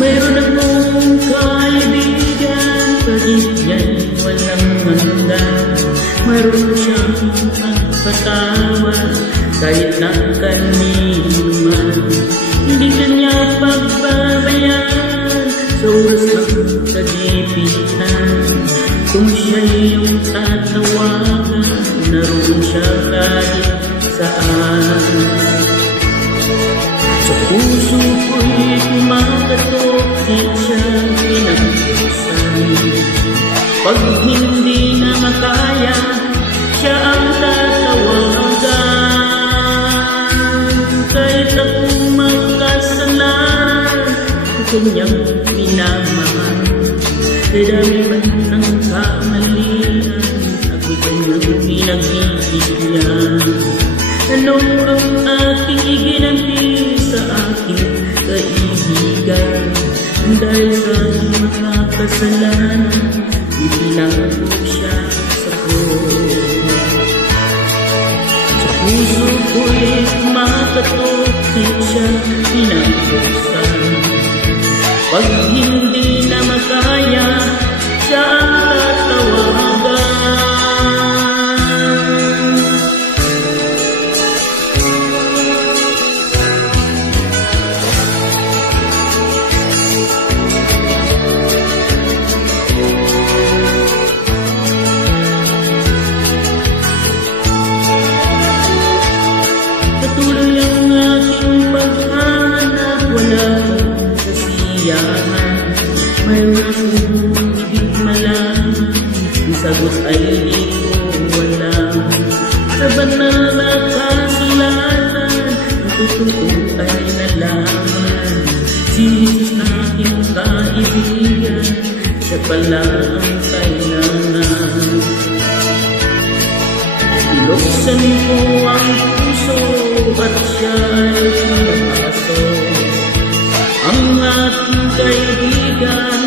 Mayroon akong kaibigan, kahit yan walang handa. Mayroon siyang magpatawad, kahit na kanino man. Hindi kanya pagbabayaan sa oras ng kagipitan. Kung siya'y iyong tatawagan, naroon siya kahit saan. Sa puso ko'y kumakatok, di siya pinagpusan. Pag hindi na makaya, siya ang tatawagan. Kahit akong magkasalanan, kanyang minamahal. Sa dami ba ng kamalian, ako'y kanyang pinagbibigyan. Ano ang aking iginanti sa aking kaibigan? Dahil sa aking makakasalanan, ibinago siya sa krus. Sa puso ko'y kumakatok, di siya pinagpusan. Pag hindi na makaya, siya ang tatawagan. Patuloy ang aking paghahanap, wala akong kasiyahan. Mayroon akong ibig malaman, ang sagot ay di ko alam. Sa banal na kasulatan, ang totoo ay nalaman. Si Jesus na aking kaibigan, siya pala ang kailangan. Buksan ko ang puso at siya'y pumasok. Ang ating kaibigan